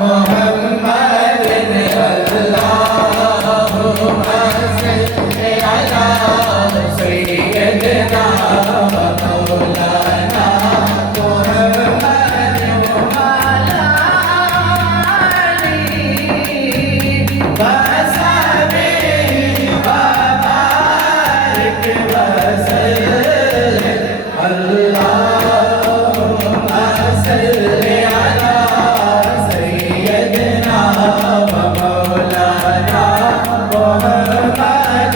मोहम्मद अल्लाहुम्मा सल्ली अला सय्यिदना मौलाना मोहम्मद वाला अली वसहबी वबारिक वसल्लिम अल्लाहुम्मा सल्ली अला सय्यिदना मौलाना मोहम्मद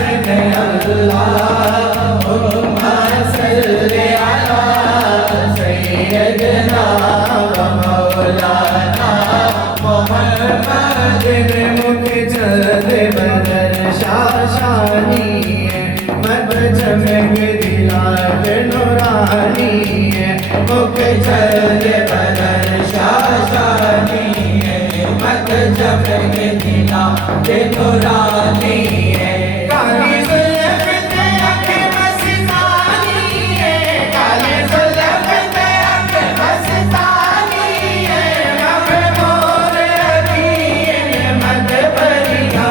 अल्लाहुम्मा सल्ली अला सय्यिदना मौलाना मोहम्मद मुख जल्द बदर शाशानी मत चमक दिलात नूरानी मुख जल्द बदर शाशानी मत चमक दिलात नूरानी काली जुल्फ पे आंखें मस्तानी काली जुल्फ पे आंखें मस्तानी मखमूर रखीए मत परिया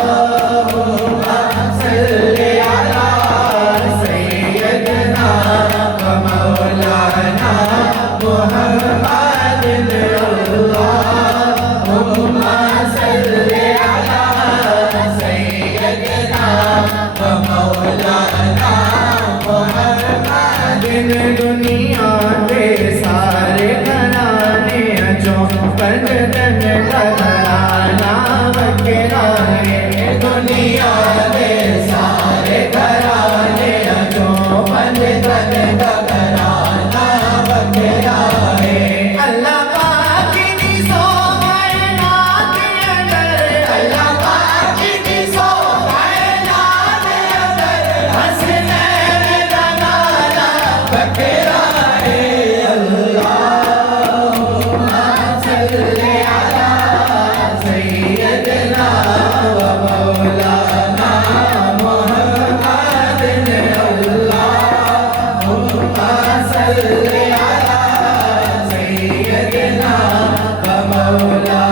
अल्लाहुम्मा सल्ली अला सय्यिदना मौलाना मुहम्मद अल्लाहुम्मा सल्ली अला सय्यिदना मौलाना मुहम्मद दुनिया के सारे घराने जो पंजतन घराना वगैराने दुनिया के सारे घराने जो पंजतन घराना वगैराने अल्लाह पाक की सोहनात अगर अल्लाह पाक की सोहनात अगर हसनैन दलाला वगैराने अल्लाहुम्मा सल्ली अला सय्यिदना मौलाना मुहम्मद अल्लाहुम्मा सल्ली अला सय्यिदना मौलाना